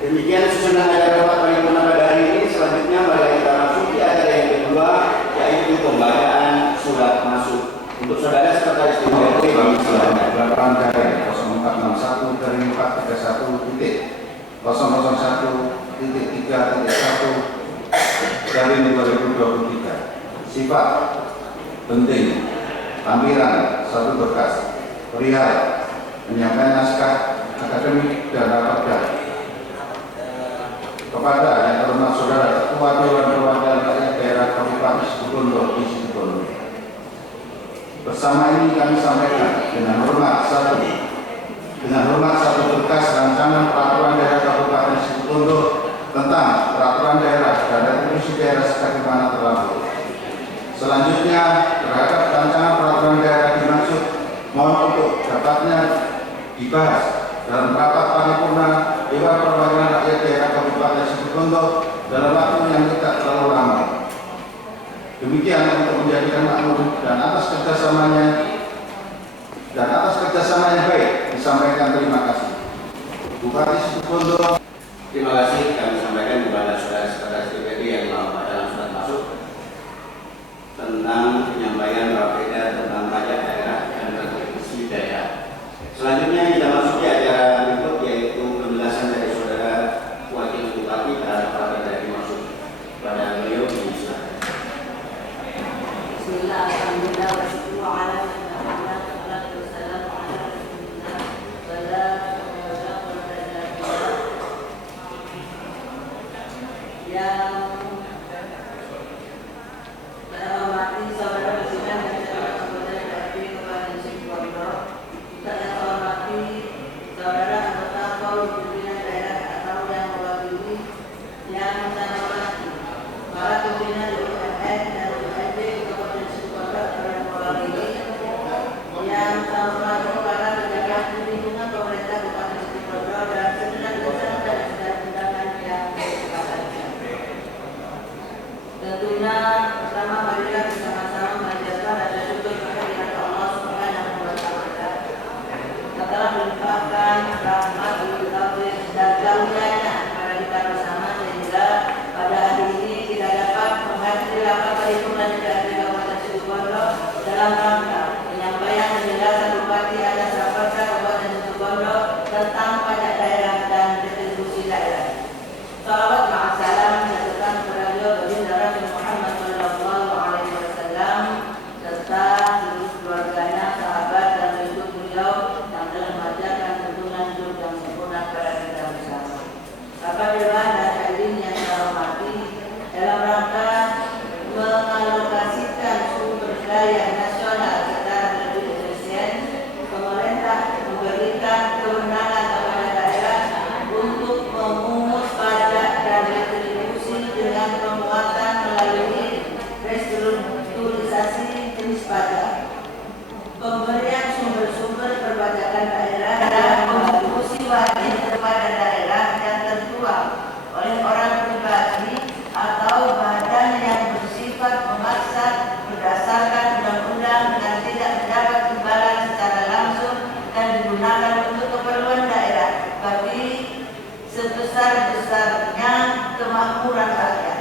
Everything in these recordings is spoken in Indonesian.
Demikian susunan acara rapat paripurna pada hari ini. Selanjutnya mari kita masuki acara yang kedua, yaitu pembacaan surat masuk. Untuk saudara sekretaris DPRD silakan. 08 dari 0461 dari 431 titik 001.3.1 dari 2023. Sifat penting lampiran satu berkas perihal penyampaian naskah akademik dan raperda kepada yang terhormat saudara Ketua Dewan Perwakilan Rakyat Daerah Kabupaten Situbondo di Situbondo. Bersama ini kami sampaikan dengan hormat satu berkas rancangan peraturan daerah Kabupaten Situbondo tentang peraturan daerah dan retribusi daerah sebagaimana terlampau. Selanjutnya terhadap rancangan peraturan daerah dimaksud mohon untuk dapatnya dibahas dalam rapat paripurna Dewan Perwakilan Rakyat Daerah Kabupaten Situbondo dalam waktu yang tidak terlalu lama. Demikian untuk menjadikan makmur dan atas kerjasamanya yang baik disampaikan terima kasih. Bupati Situbondo. Terima kasih kami sampaikan kepada saudara sekretaris DPRD yang melakukan dalam surat masuk tentang penyampaian raperda tentang pajak daerah dan retribusi daerah. Selanjutnya kita masuki acara berikut, yaitu penjelasan dari saudara Wakil Bupati terhadap raperda yang dimaksud. Pada beliau silakan. Bismillahirrahmanirrahim. Dalam rangka penyampaian penjelasan Bupati atas raperda Kabupaten Situbondo tentang pajak daerah dan retribusi daerah. Salawat ma'asalam jatuhkan kepada beliau baginda Nabi Muhammad SAW serta seluruh keluarganya, sahabat dan pengikut beliau yang telah mengajarkan tuntunan hidup yang sempurna kepada kita bersama. Bapak Dewan dan hadirin yang saya hormati, dalam rangka mengalokasikan sumber daya nasional secara lebih efisien, pemerintah memberikan kewenangan kepada daerah untuk memungut pajak dan retribusi dengan penguatan melalui restrukturisasi jenis pajak, pemberian sumber-sumber perpajakan daerah dan kontribusi wajib kepada daerah yang tertuang oleh orang pribadi atau badan yang bersifat memaksa berdasarkan undang-undang dan tidak mendapat imbalan secara langsung dan digunakan untuk keperluan daerah bagi sebesar-besarnya kemakmuran rakyat.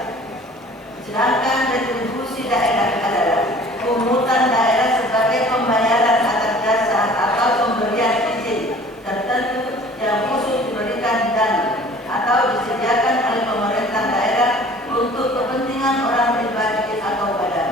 Sedangkan retribusi daerah adalah pungutan daerah sebagai pembayaran atas jasa atau pemberian izin tertentu yang khusus diberikan dan atau disediakan oleh pemerintah daerah untuk kepentingan orang pribadi atau badan.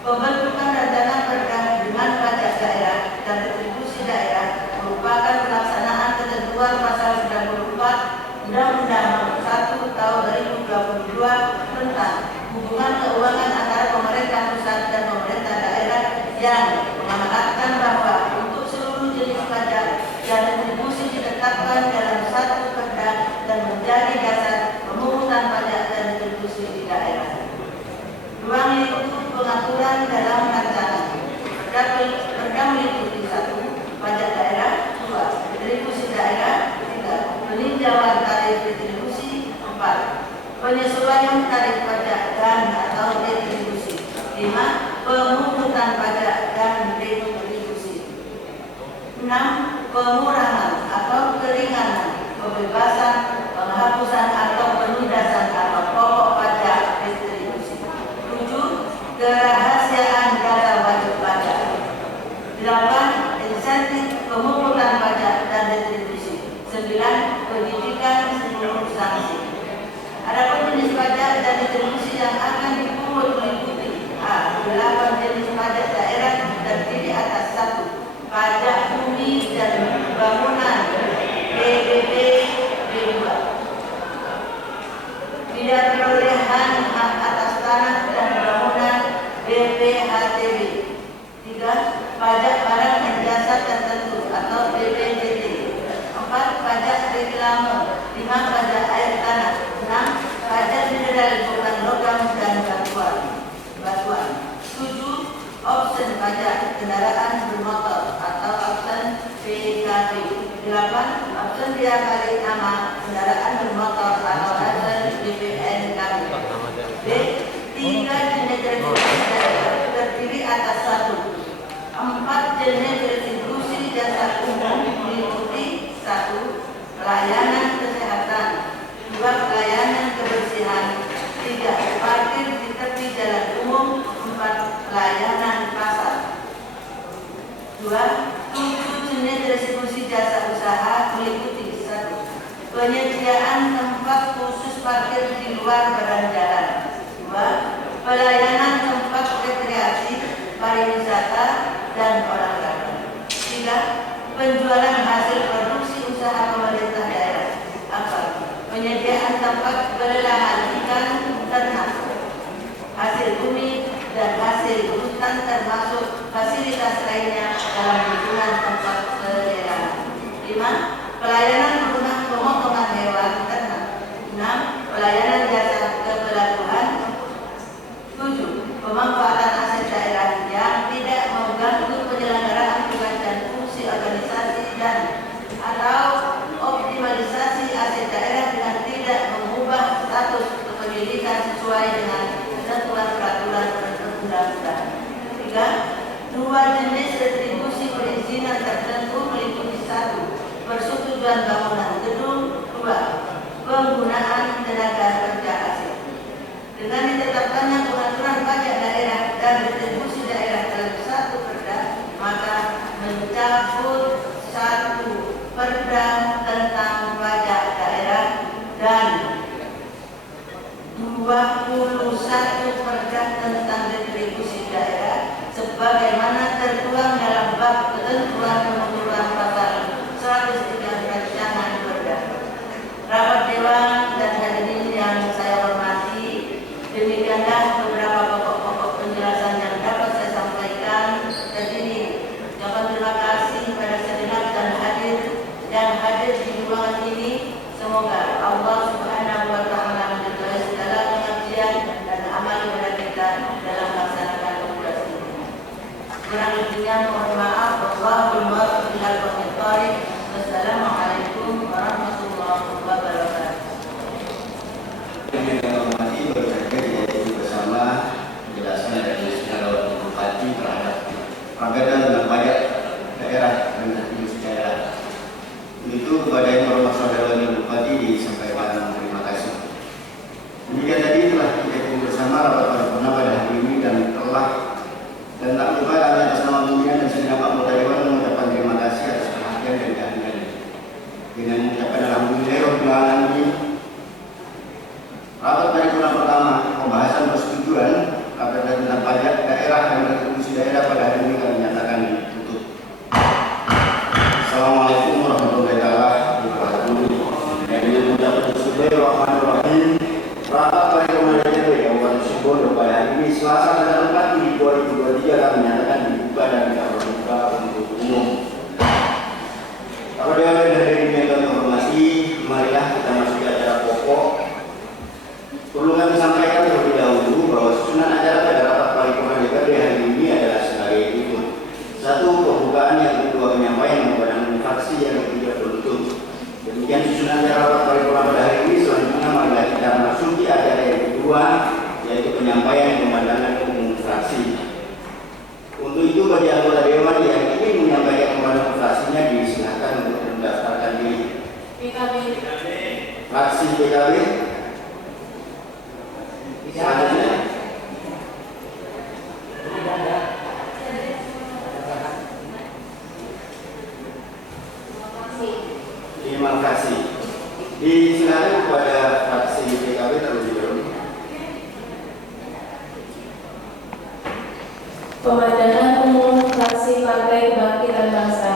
Pembentukan rancangan perda-perdan pajak daerah dan retribusi daerah merupakan pelaksanaan ketentuan pasal 94 Undang-Undang Nomor 1 Tahun 2022 tentang hubungan keuangan antara pemerintah pusat dan pemerintah daerah yang mengamanatkan bahwa untuk seluruh jenis pajak dan retribusi ditetapkan dalam satu perda dan menjadi dasar pemungutan pajak dan retribusi di daerah. Ruang lingkup pengaturan dalam rancangan perda meliputi 1. Pajak daerah, 2. Retribusi daerah, 3. Peninjauan tarif retribusi, 4. Penyesuaian tarif pajak dan atau retribusi, 5. Pemungutan pajak dan retribusi, 6. Pengurangan atau keringanan pembebasan 8. Absentia balik nama kendaraan bermotor atau hasil BPN kami. B. 3 jenis retribusi daerah terdiri atas 1. 4 jenis retribusi jasa umum meliputi 1. Pelayanan kesehatan, 2. Pelayanan kebersihan, 3. Parkir di tepi jalan umum, 4. Pelayanan pasar. 2. 7 jenis retribusi jasa usaha meliputi 1. Penyediaan tempat khusus parkir di luar badan jalan, 2. Pelayanan tempat rekreasi, pariwisata, dan olahraga, 3. Penjualan hasil produksi usaha pemerintah daerah, 4. Penyediaan tempat pelelangan ikan ternak, hasil bumi, dan hasil hutan termasuk fasilitas lainnya dalam lingkungan tempat pelelangan. 5. Pelayanan pemotongan hewan ternak. 6. Pelayanan jasa kepelabuhan. 7. Pemanfaatan aset daerah yang tidak mengganggu penyelenggaraan tugas dan fungsi organisasi dan atau optimalisasi aset daerah dengan tidak mengubah status kepemilikan sesuai dengan ketentuan peraturan perundang-undangan. 3. 2 jenis retribusi perizinan tertentu meliputi 1. Persetujuan bangunan gedung, 2. Penggunaan tenaga kerja asing. Dengan ditetapkannya pengaturan pajak daerah dan retribusi daerah dalam 1 perda, maka mencabut 1 perda tentang pajak daerah dan 21 perda tentang retribusi daerah sebagaimana tertuang dalam bab ketentuan pengaturan pasal 103 rancangan perda. Rapat Dewan dan hadirin yang saya hormati, demikianlah beberapa pokok-pokok penjelasan yang dapat saya sampaikan. Jadi, ucapan terima kasih pada segenap dan yang hadir di ruangan ini. Semoga Allah Subhanahu wa Ta'ala menyertai segala pengabdian dan amal ibadah kita dalam melaksanakan tugas ini. Kurang lebihnya mohon maaf. Wallahul muwaffiq ila aqwamit thoriq. Wassalamualaikum warahmatullahi wabarakatuh. Yang hormati berbagai bersama penjelasan dari Saudara Bupati terhadap perangkatan tentang pajak daerah dan retribusi daerah. Itu kepada yang hormat Saudara Bupati disampaikan terima kasih. Demikian tadi telah kita ikuti bersama rapat paripurna pada hari ini dan tak lupa kami atas nama pimpinan dan segenap anggota dewan mengucapkan terima kasih atas perhatian dan kehadiran. Dengan mengucapkan alhamdulillah alamin. Rapat paripurna pertama pembahasan persetujuan perda tentang pajak daerah dan retribusi daerah pada hari ini kami nyatakan ditutup. Assalamualaikum warahmatullahi wabarakatuh. Dan dengan mengucapkan bismillahirrahmanirrahim. Rapat paripurna DPRD Kabupaten Situbondo pada hari ini Selasa tanggal 4 Juli 2023 kami nyatakan dibuka dan terbuka untuk umum. Para dewan dan hadirin yang kami hormati, marilah kita masuk ke acara pokok. Perlu kami sampaikan terlebih dahulu bahwa susunan acara pada rapat paripurna DPRD hari ini adalah sebagai berikut. 1. Pembukaan, yang kedua penyampaian kepada fraksi, yang ketiga penutup. Demikian susunan acara rapat paripurna pada hari ini. Selanjutnya marilah kita memasuki acara yang kedua, yaitu penyampaian pemandangan umum fraksi. Untuk itu bagi anggota dewan yang ingin menyampaikan pemandangan fraksinya disilakan untuk mendaftarkan diri. PKB. Fraksi PKB. Selanjutnya. Terima kasih. Disilakan kepada fraksi PKB terlebih dahulu. Pemandangan umum fraksi Partai Kebangkitan Bangsa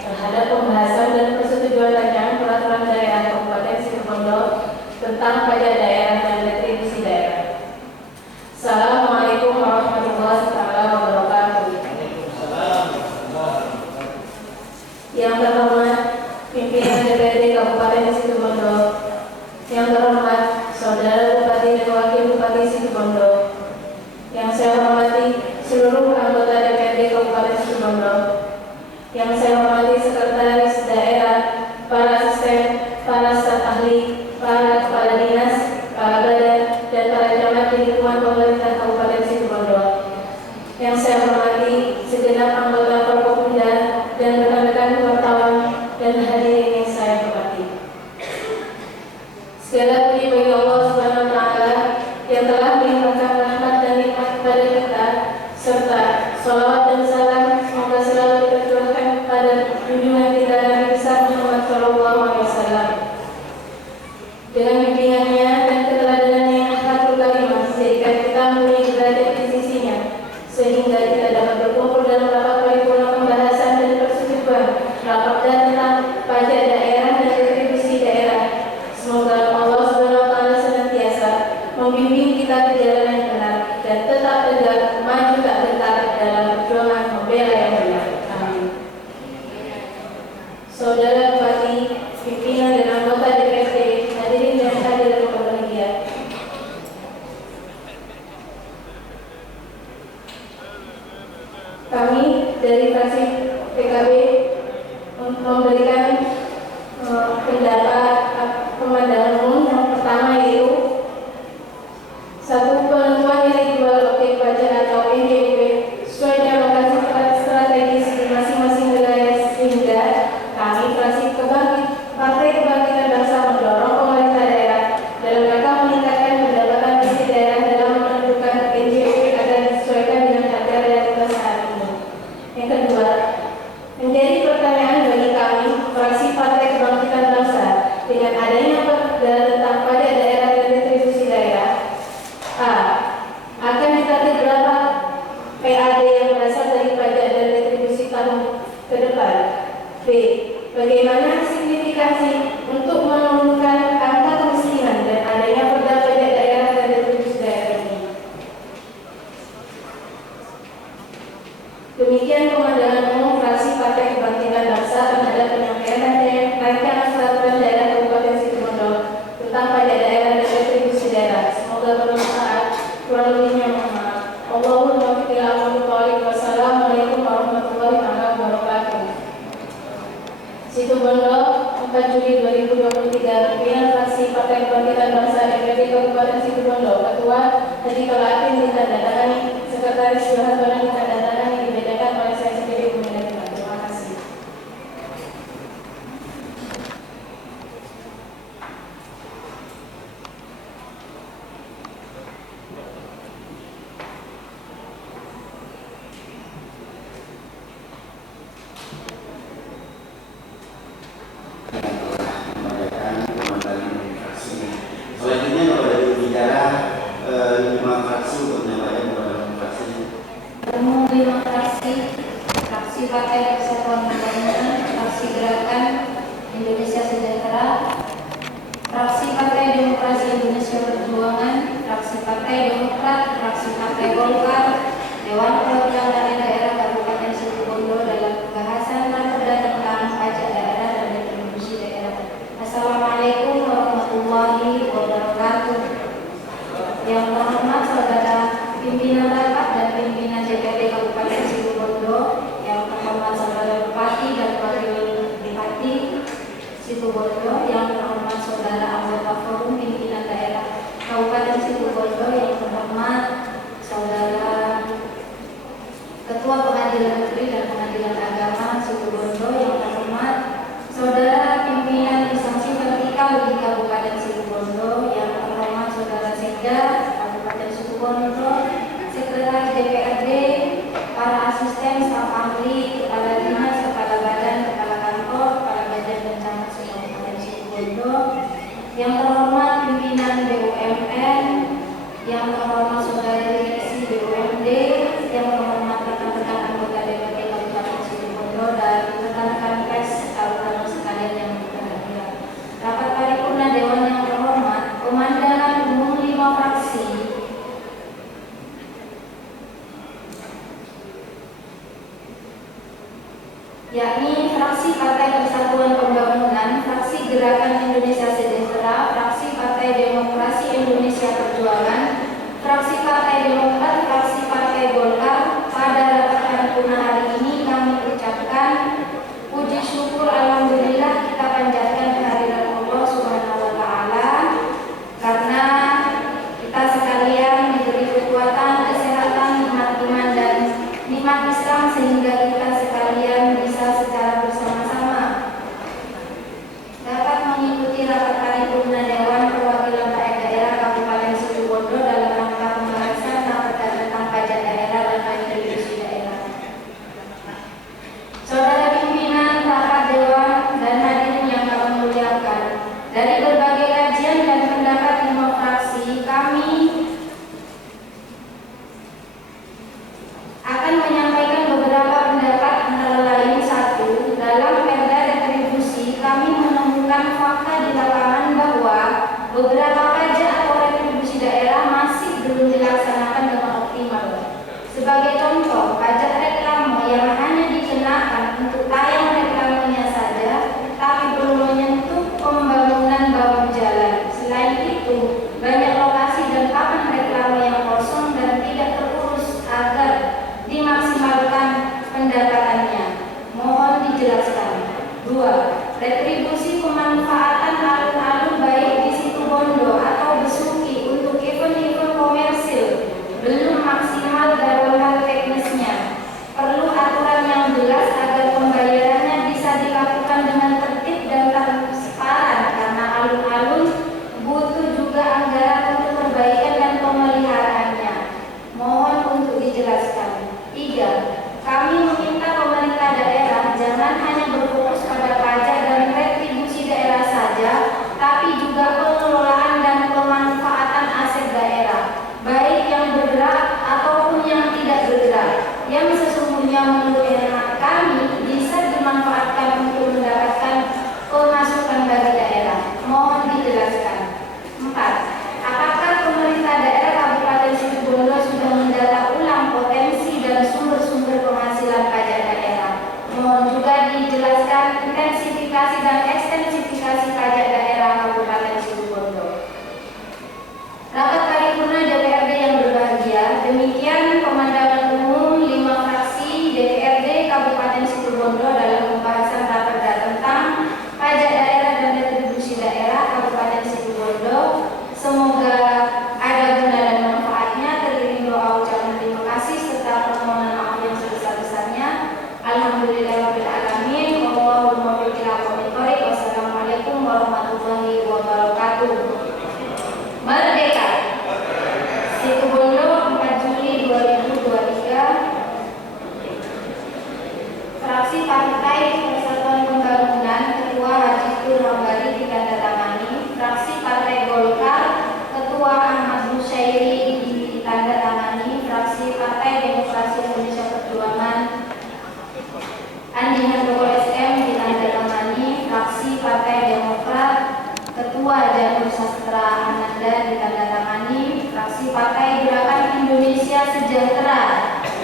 terhadap pembahasan dan persetujuan rancangan peraturan daerah Kabupaten Situbondo tentang pajak daerah dan retribusi daerah. Assalamualaikum warahmatullahi wabarakatuh. Yang terhormat pimpinan DPRD Kabupaten Situbondo, yang terhormat Saudara Bupati dan Wakil Bupati Situbondo, yang saya hormati seluruh anggota DPRD Kabupaten Situbondo, yang pimpinan dan anggota DPRD, hadirin dan hadirat yang berbahagia. Kami dari fraksi PKB memberikan pendapat pemandangan umum yang pertama yaitu satu, penentuan nilai jual objek pajak atau NJP sesuai dengan lokasi strategis di masing-masing wilayah, sehingga kami fraksi Partai Kebangkitan Bangsa mendorong pemerintah daerah dalam rangka meningkatkan pendapatan isi daerah dalam menentukan NJP agar disesuaikan dengan harga realitas saat ini. Yang kedua, menjadi pertanyaan bagi kami fraksi Partai Kebangkitan Bangsa dengan adanya perda tentang pajak daerah dan retribusi daerah. A. Akan ditarget berapa PAD yang berasal dari pajak dan retribusi tahun ke depan? B. Bagaimana signifikansi untuk menurunkan angka kemiskinan dan adanya perda pajak daerah dan retribusi daerah ini? Demikian pemandangan umum fraksi Partai Kebangkitan Bangsa terhadap penyampaian rancangan peraturan daerah Kabupaten Situbondo tentang pajak daerah dan retribusi daerah. Semoga bermanfaat. Kurang lebihnya mohon maaf. Allahumma muwaffiq ila aqwamit thoriq. Wassalamualaikum warahmatullahi wabarakatuh. Situbondo, 4 Juli 2023. Pimpinan fraksi Partai Kebangkitan Bangsa DPRD Kabupaten Situbondo. Ketua Haji Kalatin ditandatangani, Sekretaris Johantono ditandatangani, dibedakan oleh saya sendiri Bu Mendagri. Terima kasih. Selanjutnya kepada bicara 5 fraksi untuk menyampaikan kepada fraksi. Bertemu 5 fraksi, fraksi Partai Persatuan Pembangunan, fraksi Gerakan Indonesia Sejahtera, fraksi Partai Demokrasi Indonesia Perjuangan, fraksi Partai Demokrat, fraksi Partai Golkar, Dewan Perwakilan Rakyat Daerah Kabupaten Situbondo dalam pembahasan perda tentang pajak daerah dan retribusi daerah. Assalamualaikum warahmatullahi wabarakatuh. Yang terhormat saudara pimpinan rapat dan pimpinan DPRD Kabupaten Situbondo, yang terhormat saudara Bupati dan Wakil Bupati Situbondo, yang terhormat saudara anggota Forum Pimpinan Daerah Kabupaten Situbondo, yang terhormat saudara Ketua Pengadilan Negeri dan Pengadilan Agama Situbondo, yang terhormat saudara pimpinan instansi vertikal di Kabupaten Situbondo, yang terhormat saudara Sekda Kabupaten Situbondo, Sekretaris DPRD, para asisten, staf ahli, kepala dinas, kepala badan, kepala kantor, kepala badan dan camat Kabupaten Situbondo, yang terhormat pimpinan BUMN, yang terhormat saudara direksi BUMD, yang terhormat rekan-rekan anggota DPRD Kabupaten Situbondo dan rekan-rekan pers tamu sekalian yang berbahagia. Rapat paripurna Dewan yang terhormat, pemandangan umum 5 fraksi yakni fraksi Partai Persatuan Pembangunan, fraksi Gerakan Indonesia Sejahtera, fraksi Partai Demokrasi Indonesia Perjuangan, fraksi Partai Demokrat, fraksi Partai Golkar. Pada rapat paripurna hari ini kami ucapkan puji syukur alhamdulillah, kita panjatkan kehadirat Allah Subhanahu wa taala karena kita sekalian diberi kekuatan, kesehatan, nikmat iman dan nikmat Islam, sehingga kita sekalian bisa secara bersama-sama dapat mengikuti rapat paripurna Dewan Perwakilan Rakyat Daerah Kabupaten Situbondo dalam rangka pembahasan perda tentang pajak daerah dan retribusi daerah. Saudara pimpinan rapat Dewan dan hadirin yang kami muliakan, dari berbagai kajian dan pendapat 5 fraksi, kami akan menyampaikan beberapa pendapat, antara lain: 1. Dalam perda retribusi, kami menemukan fakta di lapangan bahwa beberapa pajak atau retribusi daerah masih belum dilaksanakan dengan optimal. Sebagai contoh, pajak reklame yang hanya dikenakan untuk tayang reklamenya saja, tapi belum retribusi pemanfaatan alun-alun baik di situ Bondo atau Besuki untuk event-event komersil belum maksimal dalam hal teknisnya. Perlu aturan yang jelas agar pembayarannya bisa dilakukan dengan tertib dan transparan karena alun-alun butuh juga anggaran untuk perbaikan dan pemeliharaannya. Mohon untuk dijelaskan. 3. Kami meminta pemerintah daerah jangan hanya berfokus pada pajak dan retribusi daerah saja, tapi juga pengelolaan dan pemanfaatan aset daerah, baik yang bergerak ataupun yang tidak bergerak, yang sesungguhnya menurut hemat kami bisa dimanfaatkan untuk mendapatkan pemasukan bagi daerah. Mohon dijelaskan. 4. Apakah pemerintah daerah Kabupaten Situbondo sudah mendata ulang potensi dan sumber-sumber penghasilan pajak daerah? Mohon juga dijelaskan intensifikasi dan ekstensifikasi pajak daerah Kabupaten Situbondo. Rapat paripurna DPRD yang berbahagia, demikian pemandangan umum 5 fraksi DPRD Kabupaten Situbondo dalam pembahasan raperda tentang pajak daerah dan retribusi daerah Kabupaten Situbondo. Semoga ada guna dan manfaatnya. Teriring doa ucapan terima kasih serta permohonan maaf yang sebesar-besarnya. Alhamdulillahirabbil alamin. Wallahul muwaffiq ila aqwamit thoriq. Wassalamualaikum warahmatullahi wabarakatuh. Merdeka. Situbondo 4 Juli 2023. Fraksi Partai Persatuan Pembangunan Ketua Haji Tur Hambali ditandatangani. Fraksi Partai Golkar Ketua Ahmad Musyairi ditandatangani. Fraksi Partai Demokrasi Indonesia Perjuangan Andi Handoko SM ditandatangani. Fraksi Partai Demokrat Ketua Janur Sastra Ananda ditandatangani. Fraksi Partai Gerakan Indonesia Sejahtera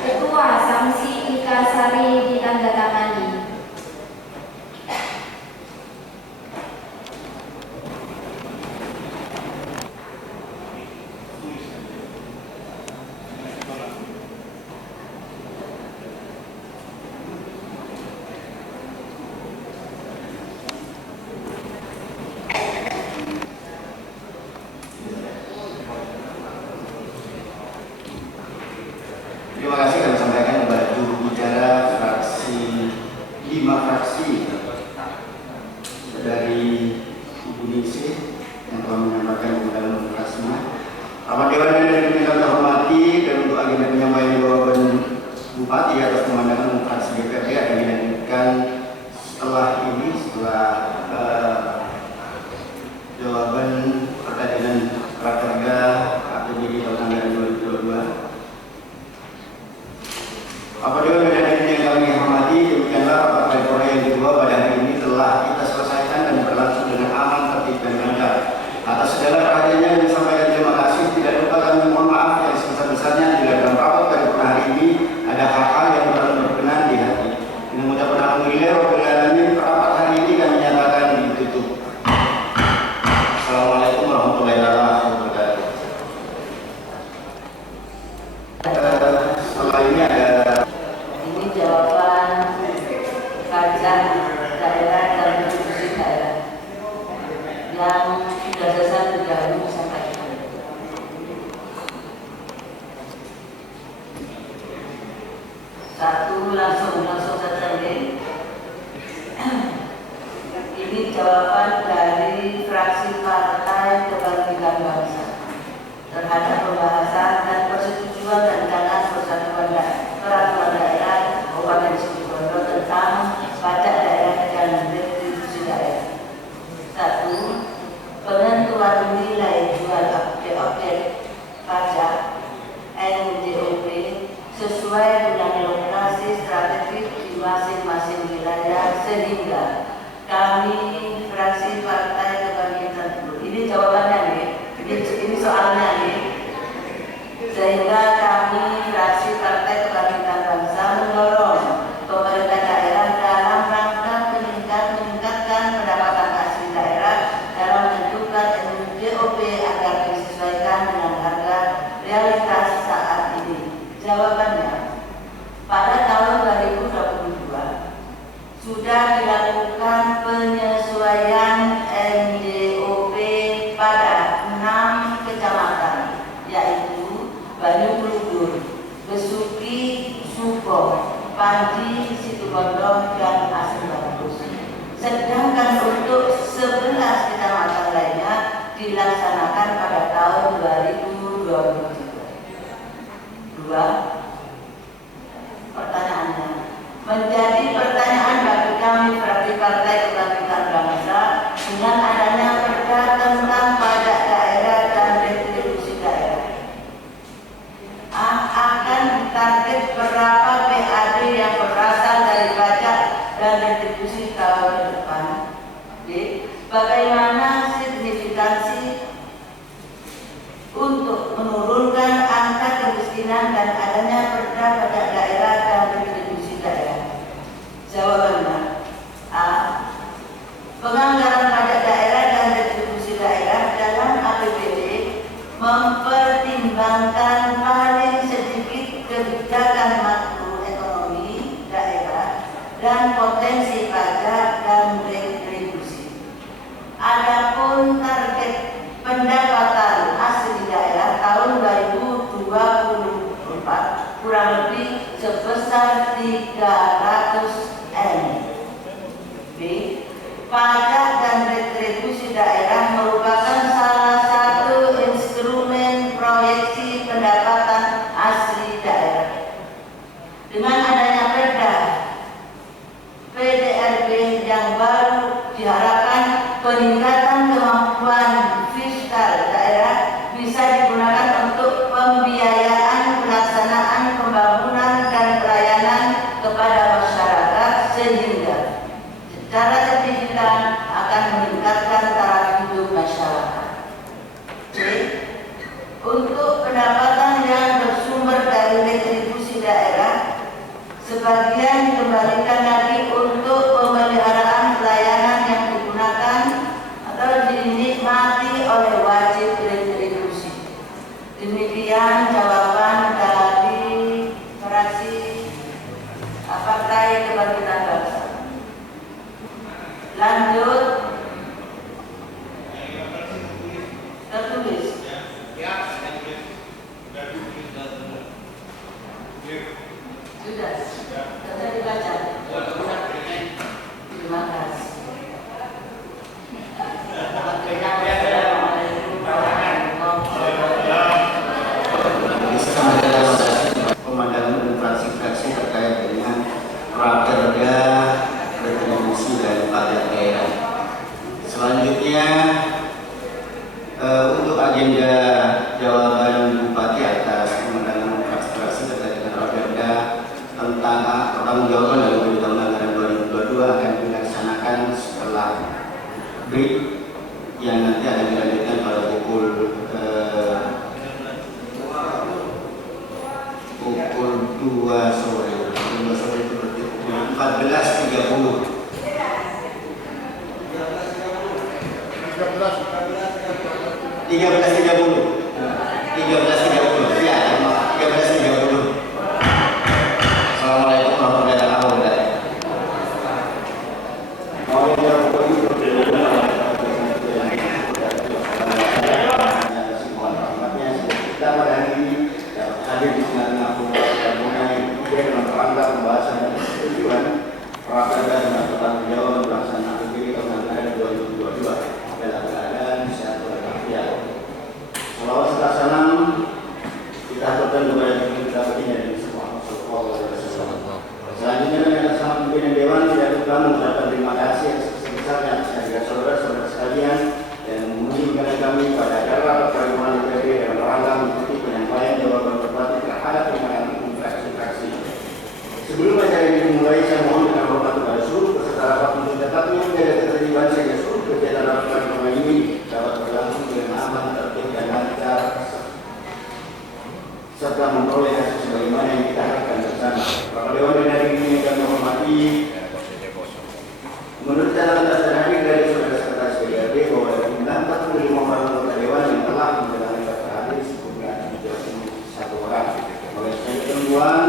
Ketua Samsi Ika Sari ditandatangani. Terima kasih kami sampaikan kepada juru bicara fraksi 5 fraksi dari Ibu Ningsih yang telah menyampaikan dalam fraksinya. Rapat Dewan yang kami hormati dan untuk agenda penyampaian jawaban Bupati atas pemandangan fraksi DPRD akan dilanjutkan setelah ini, setelah jawaban terkait dengan raperda APBD tahun anggaran 2022. Apa Dewan yang kami hormati, demikianlah rapat paripurna yang kedua pada hari ini telah kita selesaikan dan berlangsung dengan aman, tertib dan lancar. Atas segala perhatiannya yang disampaikan terima kasih. Tidak lupa kami mohon maaf yang sebesar-besarnya jika dalam rapat paripurna hari ini ada hal-hal yang kurang berkenan di hati. Dengan mengucapkan alhamdulillah rabbil alamin, rapat hari ini kami nyatakan ditutup. Assalamualaikum warahmatullahi wabarakatuh. Setelah ini ada jawaban pajak daerah dan retribusi daerah yang sudah selesai terdahulu disampaikan. Satu langsung saja ini. Ini jawaban dari fraksi Partai Kebangkitan Bangsa terhadap pembahasan dan persetujuan rancangan peraturan daerah Kabupaten Situbondo tentang pajak daerah dan retribusi daerah. 1. Penentuan nilai jual objek pajak NJOP sesuai dengan lokasi strategis di masing-masing wilayah, sehingga kami fraksi Partai bagaimana signifikansi untuk menurunkan angka kemiskinan dan adanya perda pada daerah dan retribusi daerah? Jawabannya, A. Penganggaran pajak daerah dan retribusi daerah dalam APBD mempertimbangkan paling sedikit kebijakan makroekonomi daerah dan potensi pajak dan retribusi. Adapun target pendapatan asli daerah tahun 2024 kurang lebih sebesar 300 M. B. Pajak dan retribusi daerah merupakan salah satu instrumen proyeksi pendapatan asli daerah. Dengan adanya perda PDRB yang baru, diharapkan peningkatan kemampuan fiskal daerah bisa digunakan untuk pembiayaan pelaksanaan pembangunan dan pelayanan kepada masyarakat sehingga secara signifikan akan meningkatkan taraf hidup masyarakat. C. Untuk pendapatan yang bersumber dari retribusi daerah, sebagian dikembalikan lagi untuk pemeliharaan pelayanan yang digunakan atau dinikmati oleh wajib retribusi. Demikian jawaban dari fraksi Partai Kebangkitan Bangsa. Lanjut, tertulis. Sudah, sudah dibaca. Terima kasih. Pemandangan fraksi-fraksi terkait dengan prakerja retribusi dan pajak daerah. Selanjutnya untuk agenda jawaban Bupati atas pemandangan fraksi-fraksi terkait dengan prakerja tentang pertanggungjawaban dalam tahun anggaran 2022 akan dilaksanakan setelah break yang nanti akan dilanjutkan pada pukul 2 sore. Pukul 2 sore itu berarti pukul 14.30. 13.30. Ya, 13.30. Assalamualaikum warahmatullahi wabarakatuh. Kita pada hari ini hadir di tengah-tengah dengan rangka pembahasan dan persetujuan prakerja dan pertanggungjawaban pelaksanaan APBD tahun anggaran 2022 dalam keadaan sehat walafiat. Salawat serta salam kita aturkan kepada kita baginda Nabi Sallallahu Alaihi Wasallam. Selanjutnya kami atas nama pimpinan Dewan tidak lupa mengucapkan terima kasih yang sebesar-besarnya atas kehadiran saudara-saudara sekalian dan mengunjungkan kami pada acara pertemuan DPRD dalam rangka mengikuti penyampaian jawaban Bupati terhadap permohonan fraksi-fraksi. Sebelum acara ini dimulai, saya mohon dengan hormat kepada seluruh peserta rapat untuk dapat menjaga ketertiban sehingga seluruh kegiatan rapat pertemuan ini dapat berlangsung dengan aman, tertib dan lancar serta memperoleh hasil sebagaimana yang kita harapkan bersama. Bapak Dewan dan hari ini kami menghormati menurut catatan daftar hadir dari saudara sekretaris PDRD bahwa ada jumlah 45 orang anggota Dewan yang telah menjalani daftar hadir sebelumnya 31 orang. Oleh sebab ketentuan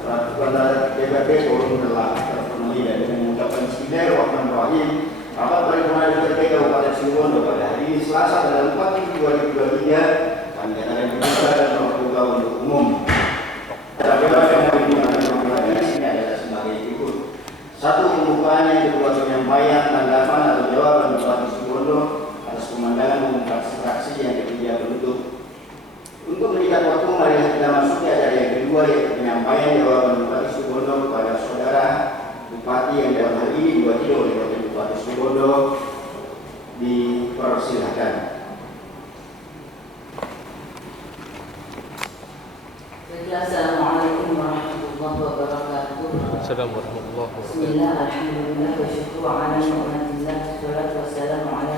peraturan DPRD forum telah terpenuhi dan dengan mengucapkan Bismillahirrahmanirrahim. Rapat paripurna DPRD Kabupaten Situbondo pada hari ini Selasa tanggal 4 Juli 2023 kami akan dibuka dan terbuka untuk umum. Jawaban yang digunakan di sini adalah sebagai berikut. 1. Pembukaan, yang kedua penyampaian tanggapan atau jawaban Bupati Situbondo atas pemandangan umum fraksi-fraksi, yang ketiga penutup. Untuk meningkat waktu, mari kita masuk ke acara yang kedua, yaitu penyampaian jawaban Bupati Situbondo kepada saudara Bupati yang dalam hal ini diwakili oleh Wakil Bupati Situbondo. Dipersilahkan. Assalamualaikum warahmatullahi wabarakatuh. Assalamualaikum warahmatullahi wabarakatuh. Bismillah, alhamdulillah, wa syukru ala ni'matillah, wassalatu wassalamu ala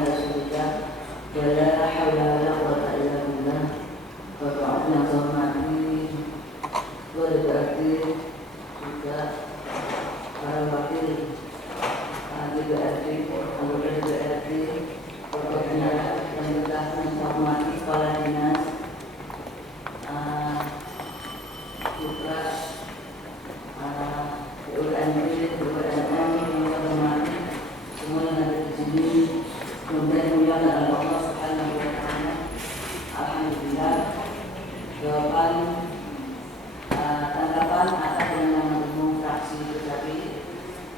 oleh Allah Subhanahu wa Ta'ala. Alhamdulillah, jawaban tanggapan atas undangan umum fraksi PKB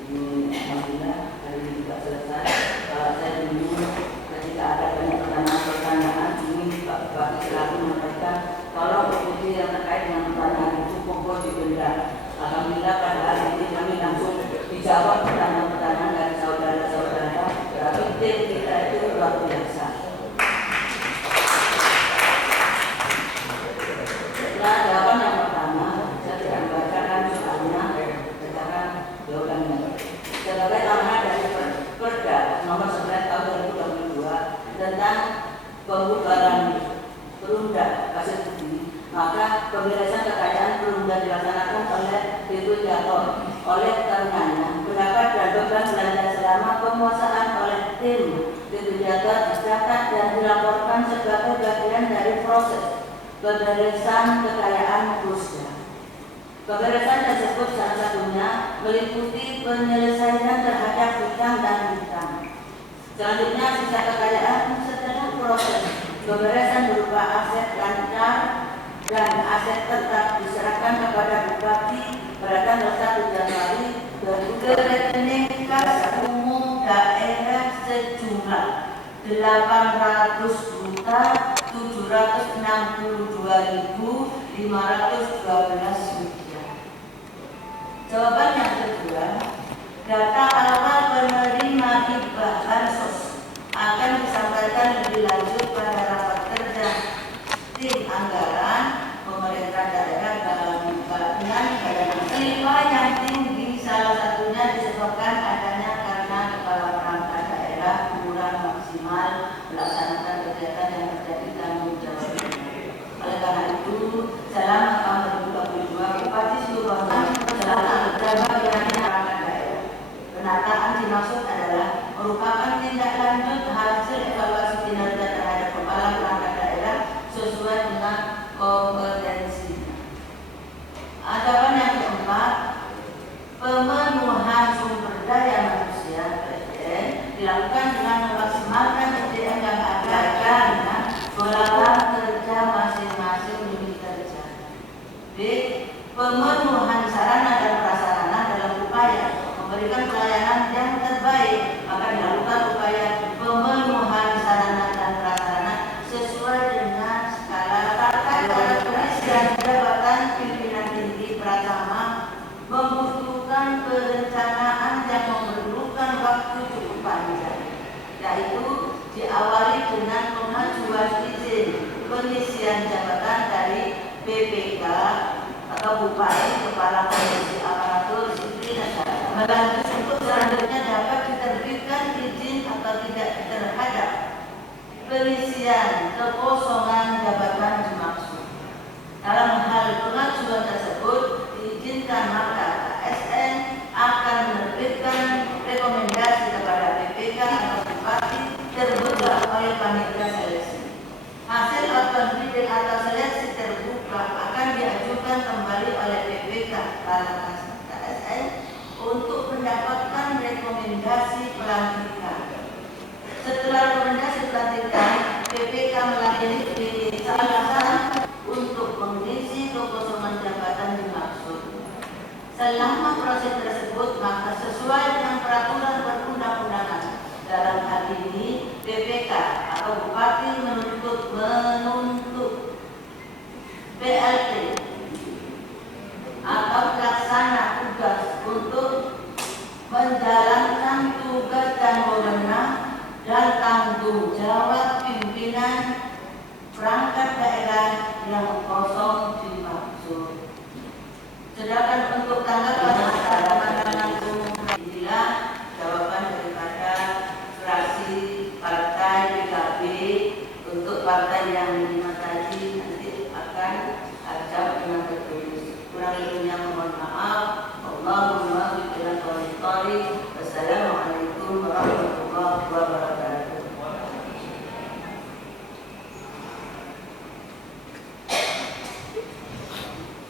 ini alhamdulillah hari ini juga selesai. Saya dulu ketika ada banyak pertanyaan ini Pak selalu menyampaikan kalau posisi yang terkait dengan pertanyaan itu monggo dibenda. Alhamdulillah pada hari ini kami langsung dijawab pertanyaan-pertanyaan dari saudara-saudara. Berarti tim kita itu luar biasa. Setelah jawaban yang pertama, saya tidak membacakan soalnya, bacakan jawabannya. Sebagai amanah dari Perda Nomor 11 Tahun 2022 tentang pembubaran perumda Pasir Putih, maka pembebasan kekayaan perumda dilaksanakan oleh regulator. Oleh karenanya, pendapat dan beban belanja selama penguasaan oleh tim regulator dicatat dan dilaporkan sebagai bagian dari proses pembebasan kekayaan perumda. Pembebasan tersebut salah satunya meliputi penyelesaian terhadap hutang dan hutang. Selanjutnya, sisa kekayaan setelah proses pembebasan berupa aset lancar dan aset tetap diserahkan kepada bupati pada tanggal 1 Januari ke rekening kas umum daerah sejumlah 800.762.512 rupiah. Jawaban yang kedua, data awal penerima hibah bansos akan disampaikan lebih lanjut pada rapat kerja tim anggaran pemerintah daerah dalam badan kelima yang tinggi, salah satunya disebabkan adanya karena kepala perangkat daerah kurang maksimal melaksanakan kegiatan yang menjadi tanggung jawabnya. Oleh karena itu, selama tahun 2022 Bupati Situbondo telah menjabat wilayah perangkat daerah. Penataan dimaksud adalah merupakan tindak lanjut hasil evaluasi kinerja terhadap kepala perangkat daerah sesuai dengan kompetensi. Jawaban yang keempat, pemenuhan sumber daya manusia (SDM) dilakukan dengan memaksimalkan SDM yang ada karena pola kerja masing-masing unit kerja. B. Pemenuhan sarana dan prasarana dalam upaya memberikan pelayanan yang terbaik, maka dilakukan upaya pemenuhan sarana dan prasarana sesuai dengan skala karakteristik dan jabatan pimpinan tinggi Pratama membutuhkan perencanaan yang memerlukan waktu cukup panjang, yaitu diawali dengan pengajuan izin pengisian jabatan dari BPK atau Bupati Kepala Komisi Aparatur Sipil Negara. Melanjut untuk selanjutnya dapat diterbitkan izin atau tidak terhadap pengisian kekosongan jabatan dimaksud. Dalam hal pengajuan tersebut diizinkan, maka ASN akan menerbitkan rekomendasi kepada BPK atau Bupati terbuka oleh panitia seleksi. Hasil outbound atau seleksi terbuka akan diajukan kembali oleh BPK pada ASN untuk mendapatkan rekomendasi pelantikan. Setelah rekomendasi pelantikan, BPK melayani salah untuk mengisi kekosongan jabatan dimaksud. Selama proses tersebut, maka sesuai dengan peraturan perundang-undangan, dalam hal ini BPK atau Bupati menuntut PLT atau pelaksana tugas untuk menjalankan tugas dan wewenang dan tanggung jawab pimpinan perangkat daerah yang kosong dimaksud. Sedangkan untuk tanggapan masyarakat langsung, inilah jawaban daripada fraksi partai PKB untuk partai yang lima tadi nanti akan jawab dengan tertulis. Kurang lebihnya mohon maaf. Allahumma bi'ilal qawli. Wassalamualaikum warahmatullahi wabarakatuh.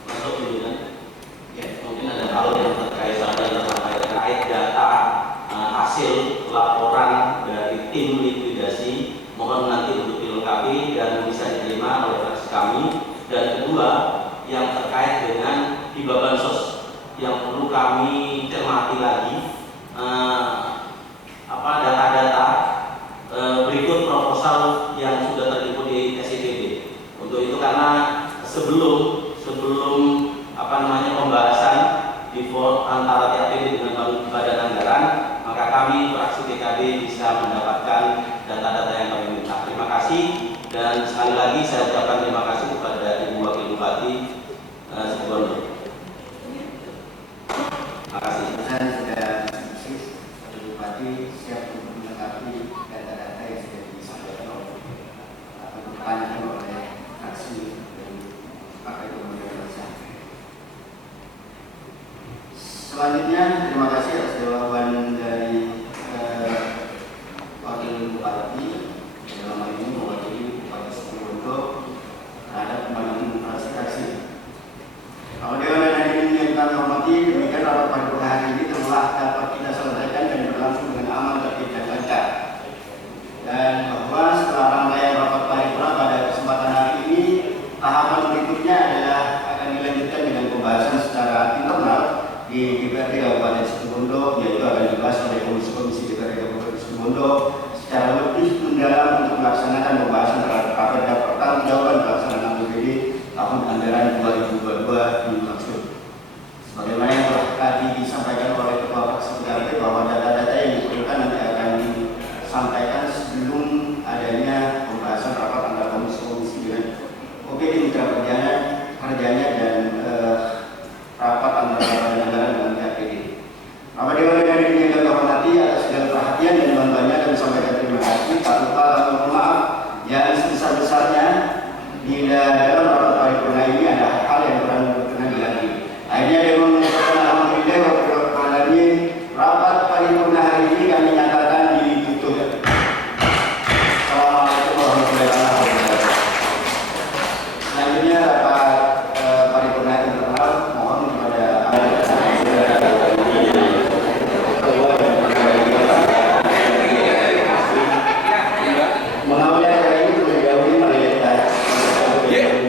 Masuk dulu kan? Ya, mungkin ada hal yang terkait data hasil laporan dari tim likuidasi, mohon nanti untuk dilengkapi dan bisa diterima oleh fraksi kami. Dan kedua, yang terkait dengan hibah bansos yang perlu kami cermati lagi data-data berikut proposal yang sudah terlimput di SITB. Untuk itu karena sebelum pembahasan di antara TAPD dengan Badan Anggaran, maka kami fraksi PKB bisa mendapatkan data-data yang kami minta. Terima kasih dan sekali lagi saya ucapkan terima kasih kepada Ibu Wakil Bupati Situbondo. Terima kasih. Saya sudah Bupati siap untuk melengkapi data-data yang sudah disampaikan atau ditanyakan oleh fraksi dari Partai Pemuda Indonesia. Selanjutnya, terima kasih atas jawaban dari Wakil Bupati, dalam hal ini mewakili Bupati Situbondo terhadap pembangunan fraksi. Kalau Dewan dan hadirin yang kami hormati, demikian rapat paripurna hari ini telah dapat kita selesaikan dan berlangsung dengan aman, tertib dan lancar. Dan bahwa setelah rangkaian rapat paripurna pada kesempatan hari ini, tahapan berikutnya adalah akan dilanjutkan dengan pembahasan secara internal di DPRD Kabupaten Situbondo, yaitu akan dibahas oleh komisi-komisi DPRD Kabupaten Situbondo secara lebih mendalam untuk melaksanakan pembahasan terhadap agenda pertanggungjawaban pelaksanaan APBD tahun anggaran 2022 dimaksud. Sebagaimana yang telah tadi disampaikan oleh Ketua Fraksi PKB bahwa data-data yang diperlukan nanti akan disampaikan sebelum adanya pembahasan rapat antara komisi-komisi dengan OPD Mitra Kerjanya dan rapat antara Badan Anggaran dengan TAPD. Bapak Dewan dan hadirin yang kami hormati, atas segala perhatian dan bantuannya kami sampaikan terima kasih. Tak lupa mohon maaf yang sebesar-besarnya di dalam rapat paripurna ini ada hal yang kurang berkenan di hati. Akhirnya Dewan mengucapkan alhamdulillah kepada rapat paripurna hari ini kami nyatakan ditutup. Assalamualaikum warahmatullahi wabarakatuh. Selanjutnya rapat paripurna internal mohon kepada mengawali acara ini terlebih dahulu mari kita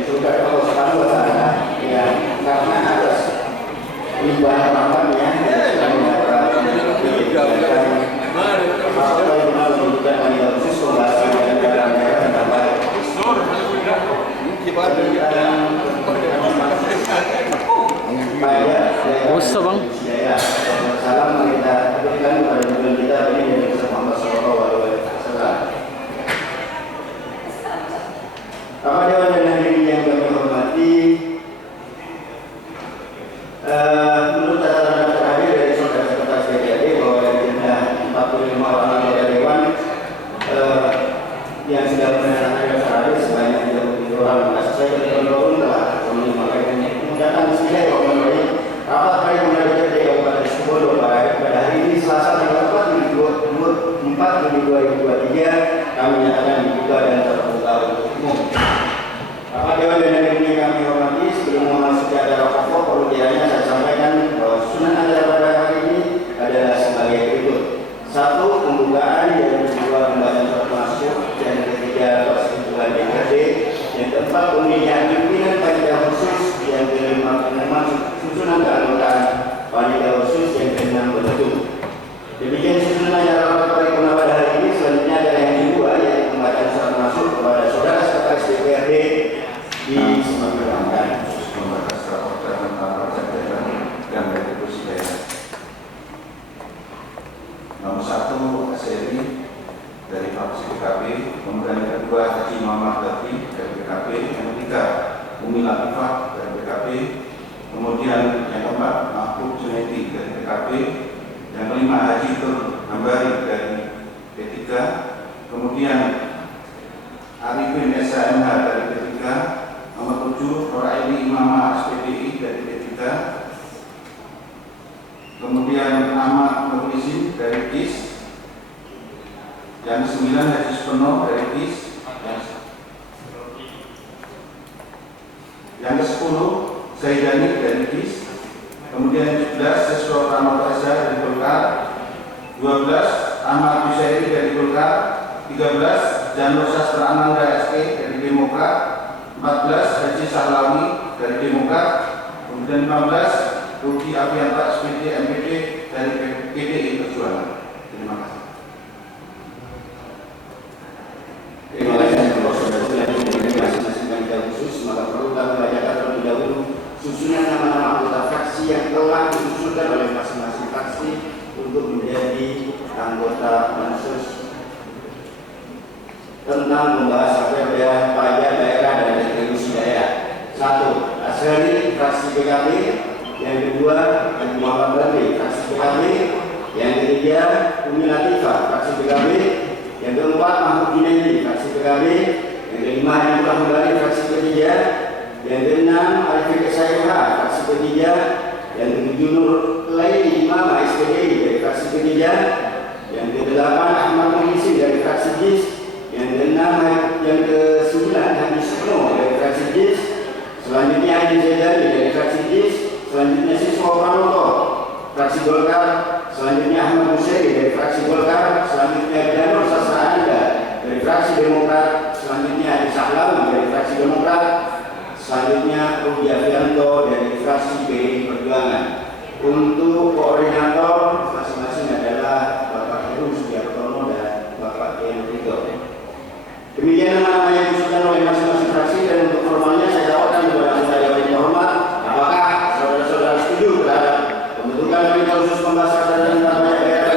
juga kalau sekarang bahasa ya karena atas limbah rampannya menunjukkan panitia khusus pembahasan dan Usah bang. Salam kita berikan kepada tujuan kita ini dari Muhammad Sallallahu Alaihi Wasallam. Bapak Dewan dan hadirin yang kami hormati, menurut catatan terakhir dari Saudara Sekretaris DPRD bahwa dari jumlah 45 orang anggota Dewan yang sudah menandatangani terakhir sebanyak 37 orang. Maka sesuai ketentuan telah memenuhi memudahkan mestinya memenuhi rapat paripurna DPRD Kabupaten Situbondo pada hari ini Selasa tanggal 4 Juli 2023 kami nyatakan dibuka dan terbuka untuk umum. Bapak Dewan dan hadirin yang kami hormati, sebelum memasuki acara pokok perlu kiranya saya sampaikan bahwa susunan acara pada hari ini adalah sebagai berikut: 1. Pembukaan, yang kedua pembacaan surat masuk, yang ketiga persetujuan DPRD, yang keempat pemilihan pimpinan panitia khusus, yang kelima pengumuman susunan keanggotaan panitia khusus, yang keenam penutup. Demikian susunan acara rapat paripurna pada hari ini. Selanjutnya adalah yang kedua, yaitu pembacaan surat masuk kepada Saudara Sekretaris DPRD di Sumatera. Pembatas rapor tentang jabatan dan retribusi daerah. Nomor 1 SRI dari fraksi PKB, kemudian yang kedua Haji Muhammad Bakri dari PKB, yang ketiga Umi Latifah dari PKB, kemudian yang keempat Mahfud Junaidi dari PKB, yang kelima Haji Tur Hambari dari P3, kemudian Arifin SMH dari P3, nomor 7 Noraini Imamah SPDI dari P3, kemudian Ahmad Nurlizin dari KIS, yang ke-9 Haji Supono dari KIS, yang ke-10 Zaidani dari KIS, kemudian yang 17 Sesro Pramoto Esa dari Golkar, 12 Ahmad Yusairi dari Golkar, Gerindra, 13 Janur Sastra Ananda SP dari Demokrat, 14 Haji Sahlawi dari Demokrat, kemudian 15 Rudi Avianta SPD MPD dari PDI Perjuangan. Terima kasih. Terima kasih kalau saudara-saudara masing-masing panitia khusus, maka perlu kami bacakan terlebih dahulu susunan nama-nama anggota fraksi yang telah diusulkan oleh masing-masing fraksi untuk menjadi anggota pansus tentang membahas perda pajak daerah dan retribusi daerah. 1. Asrani fraksi PKB, yang kedua Haji Muhammad Bandi fraksi PKB, yang ketiga Umi Latifah fraksi PKB, yang keempat Mahmud Junaidi fraksi PKB, yang kelima Haji Muhammad fraksi P3, yang keenam Arifin Kesayuha fraksi P3, yang ketujuh Nur Laili Imam SPD dari fraksi P3, yang kedelapan Ahmad Muhyiddin dari fraksi JIS, yang kesembilan Haji Sukno dari fraksi JIS, selanjutnya Haji Zaidari dari fraksi JIS, selanjutnya Siswa Pranoto fraksi Golkar, selanjutnya Ahmad Musyari dari fraksi Golkar, selanjutnya Janur Sastra Ananda dari fraksi Demokrat, selanjutnya Haji Sahlawi dari fraksi Demokrat, selanjutnya Rudi Avianto dari fraksi PDI Perjuangan. Untuk koordinator masing-masing adalah Bapak Heru Sugiartono dan Bapak Kian Rido. Demikian nama-nama yang diusulkan oleh masing-masing fraksi, dan untuk formalnya saya tawarkan kepada anggota dewan yang hormat, apakah saudara-saudara setuju terhadap pembentukan panitia khusus pembahasan dan pajak daerah?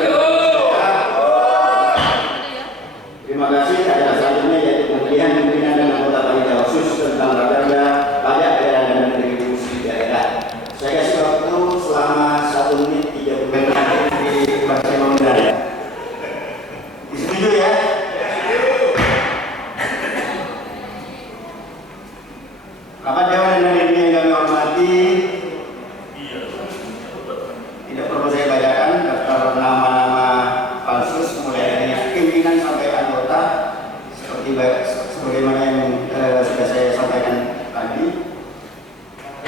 Terima kasih. Ada selanjutnya yaitu pemilihan pimpinan dan anggota panitia khusus tentang perda pajak daerah dan retribusi daerah. Saya kasih waktu selama 1 menit 30 detik di Barcelona. Disetujui ya? Rapat Dewan dan Hadirin yang kami hormati, tidak perlu saya bacakan daftar nama-nama pansus mulai dari pimpinan sampai anggota sebagaimana yang sudah saya sampaikan tadi.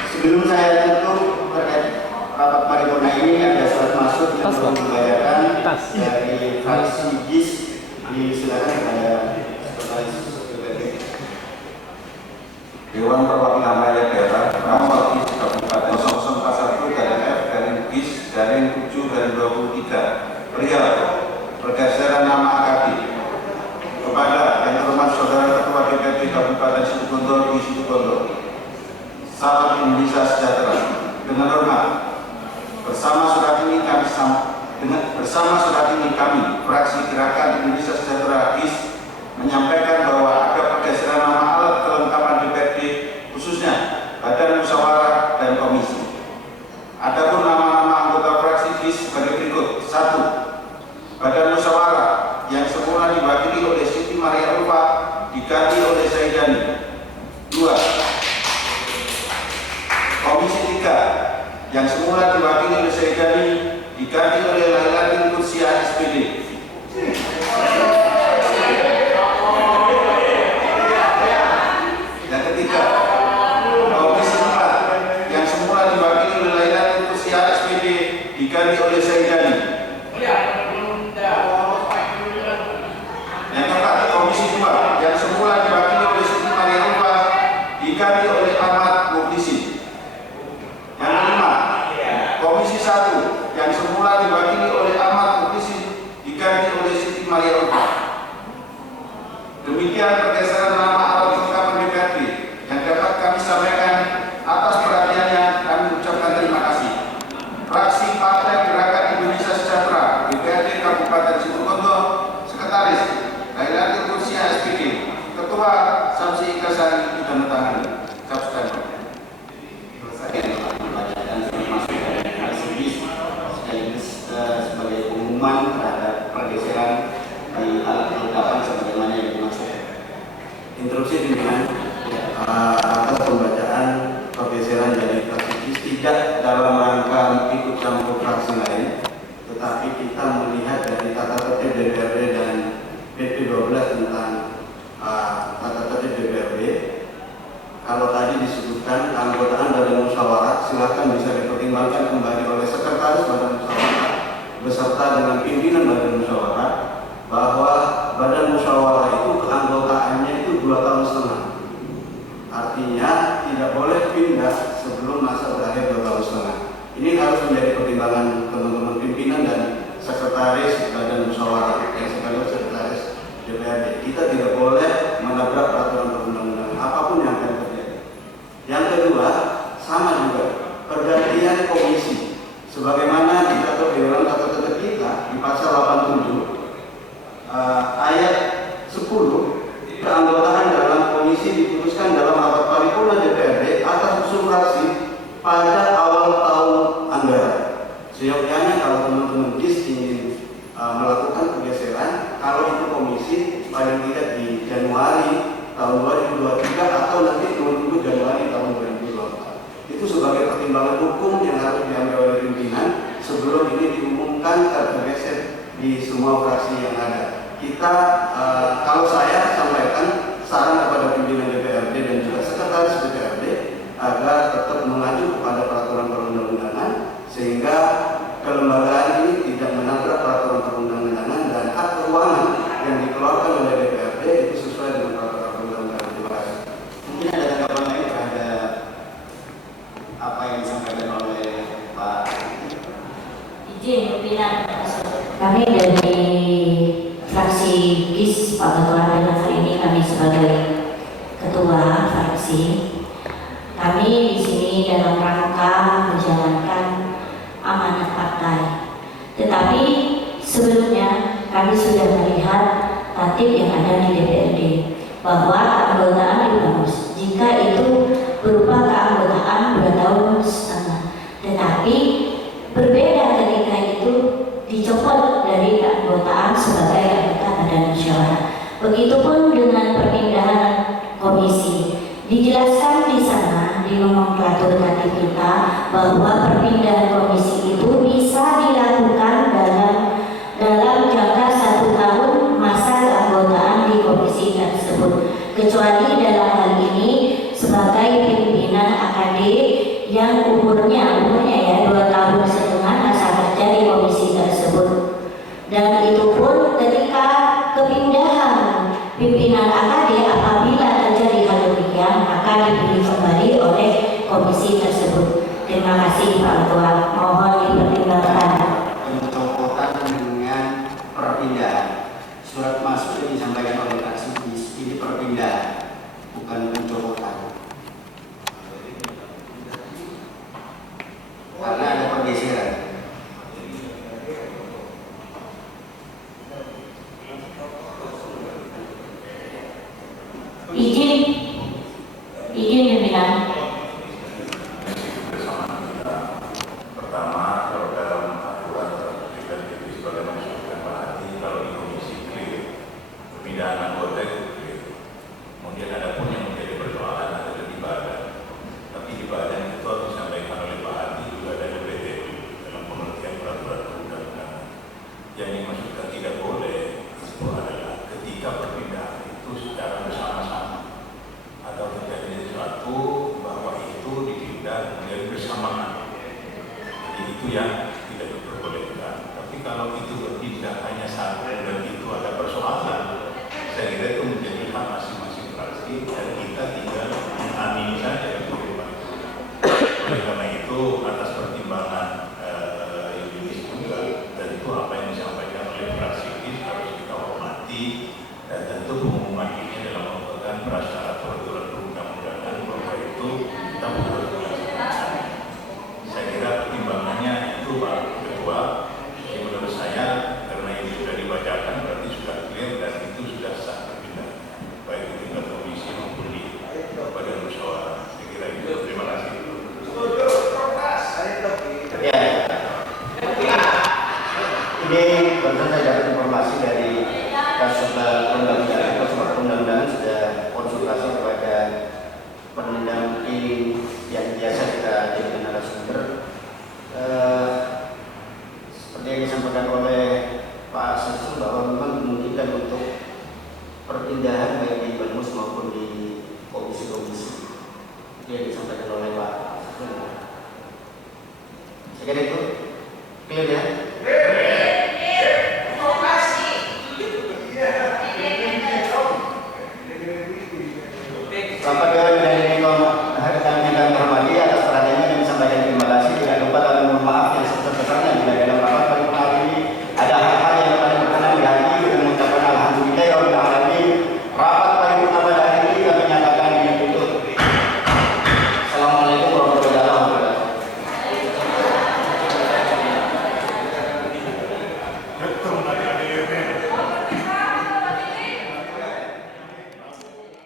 Sebelum saya tutup terkait rapat paripurna ini, ada surat masuk yang perlu dibacakan dari fraksi JIS. Silakan kepada Sekretaris PBB. Dewan Perwakilan Rakyat Daerah Nomor KIS Kabupaten 001 KDF garing KIS garing 7/23 perihal pergeseran nama AKD kepada yang terhormat Saudara Ketua DPRD Kabupaten Situbondo di Situbondo. Salam Indonesia Sejahtera. Dengan hormat, bersama surat ini kami fraksi Gerakan Indonesia Sejahtera KIS menyampaikan bahwa ada pergeseran nama alat kelengkapan DPRD khususnya Badan Musyawarah dan Komisi. Adapun nama-nama anggota fraksi KIS sebagai berikut. 1. Badan Musyawarah yang semula diwakili oleh Siti Maria Ulfa diganti oleh Zaidani. 2. Komisi 3 yang semula diwakili oleh Zaidani diganti oleh Lailatul Kursia SPD. Yang ketiga, Komisi 4 yang semula diwakili oleh Lailatul Kursia SPD diganti oleh Zaidani. Yang keempat, Komisi 2 yang semula diwakili oleh Siti Maria Ulfa diganti oleh Ahmad Muhyiddin. Yang kelima, Komisi 1 yang semula diwakili oleh Ahmad Muhyiddin diganti oleh Siti Maria Ulfa. Demikian pergeseran nama alat kelengkapan DPRD yang dapat kami sampaikan. Atas perhatiannya kami ucapkan terima kasih. Fraksi Partai Gerakan Indonesia Sejahtera DPRD Kabupaten Situbondo, Sekretaris Lailatul Kursia SPD, Ketua Samsi Ikasari ditandatangani. Substansi. Sebagai pengumuman terhadap pergeseran di alat kelengkapan sebagaimana yang dimaksud. Interupsi pimpinan. Atas pembacaan pergeseran dari fraksi tidak dalam rangka ikut campur fraksi lain, tetapi kita melihat dari tata tertib DPRD dan PP 12 tentang tata tertib DPRD. Kalau tadi disebutkan keanggotaan dari musyawarah, silakan bisa dipertimbangkan kembali oleh sekretaris badan musyawarah beserta dengan pimpinan badan musyawarah bahwa badan musyawarah itu keanggotaannya itu 2,5 tahun. Artinya tidak boleh pindah sebelum masa berakhir 2,5 tahun. Ini harus menjadi pertimbangan teman-teman pimpinan dan sekretaris badan musyawarah yang sekaligus sekretaris DPRD. Kita tidak boleh menabrak peraturan perundang-undangan apapun yang akan terjadi. Yang kedua, sama juga pergantian komisi. Sebagaimana diatur di dalam tata tertib kita di pasal 87 ayat 10, keanggotaan dalam komisi diputuskan dalam rapat paripurna DPRD atas usul fraksi pada awal tahun anggaran. Seyogyanya kalau teman-teman GIS ingin melakukan pergeseran, kalau itu komisi paling tidak di Januari tahun 2023 atau nanti menunggu Januari tahun 2024. Itu sebagai pertimbangan hukum yang harus diambil oleh pimpinan sebelum ini diumumkan tergeser di semua fraksi yang ada. Kita, kalau saya sampaikan saran kepada pimpinan DPRD dan juga sekretaris DPRD agar tetap mengacu kepada peraturan perundang-undangan sehingga kelembagaan ini tidak menabrak peraturan perundang-undangan dan hak keuangan yang dikeluarkan oleh DPRD itu sesuai dengan peraturan perundang-undangan. Terima kasih. Mungkin ada tanggapan lain terhadap apa yang disampaikan oleh Pak. Izin pimpinan, kami dari fraksi GIS Pak Ketua dan hari ini kami sebagai ketua fraksi, kami di sini dalam rangka menjalankan amanat partai. Tetapi sebelumnya kami sudah melihat tatip yang ada di DPRD bahwa keanggotaan dibagus jika itu berupa keanggotaan 2,5 tahun. Tetapi berbeda ketika itu dicopot dari keanggotaan sebagai anggota badan musyawarah. Begitupun dengan perpindahan komisi. Dijelaskan di sana di nomenklatur tatip kita bahwa perpindahan komisi itu bisa dilakukan dalam jangka 1 tahun masa keanggotaan di komisi tersebut, kecuali dalam hal ini sebagai pimpinan AKD yang umurnya ya 2,5 tahun masa kerja di komisi tersebut. Dan itu pun ketika kepindahan pimpinan AKD apabila terjadi hal demikian akan dipilih kembali oleh komisi tersebut. Terima kasih Pak Ketua, mohon dipertimbangkan. Pencopotan dengan perpindahan. Surat masuk yang disampaikan oleh fraksi ini perpindahan, bukan pencopotan. Karena ada pergeseran. Izin pimpinan. Pertama, kalau dalam aturan tertulis itu sebagaimana disebutkan Pak Hadi, kalau di komisi clear, pemindahan anggota itu clear. Kemudian ada pun yang menjadi persoalan adalah di badan. Tapi di badan itu harus disampaikan oleh Pak Hadi juga ada DPRD dalam pengertian peraturan perundang-undangan. Yang dimaksudkan tidak boleh itu adalah ketika perpindahan itu secara bersama-sama atau terjadi sesuatu bahwa itu dipindah kemudian bersamaan. Jadi itu yang tidak diperbolehkan. Tapi kalau itu berpindah hanya satu dan itu ada persoalan, saya kira itu menjadi hak masing-masing fraksi dan kita tinggal mengamini saja itu. Oleh karena itu atas pertimbangan yuridis juga dan itu apa yang disampaikan oleh fraksi ini harus kita hormati dan tentu pengumuman ini dalam merupakan prasyarat peraturan perundang-undangan bahwa itu kita harus melaksanakan. Saya kira pertimbangannya itu Pak Ketua, yang menurut saya karena ini sudah dibacakan berarti sudah clear dan itu sudah sah berpindah baik di tingkat komisi maupun di badan musyawarah. Saya kira itu. Terima kasih. Ya. Ini barusan saya dapat informasi dari perundang-undangan sudah konsultasi kepada pendamping yang biasa kita jadikan narasumber. Seperti yang disampaikan oleh Pak Susu bahwa memang dimungkinkan untuk perpindahan baik di Banmus maupun di komisi-komisi. Itu yang disampaikan oleh Pak Susu. Saya kira itu clear ya. Rapat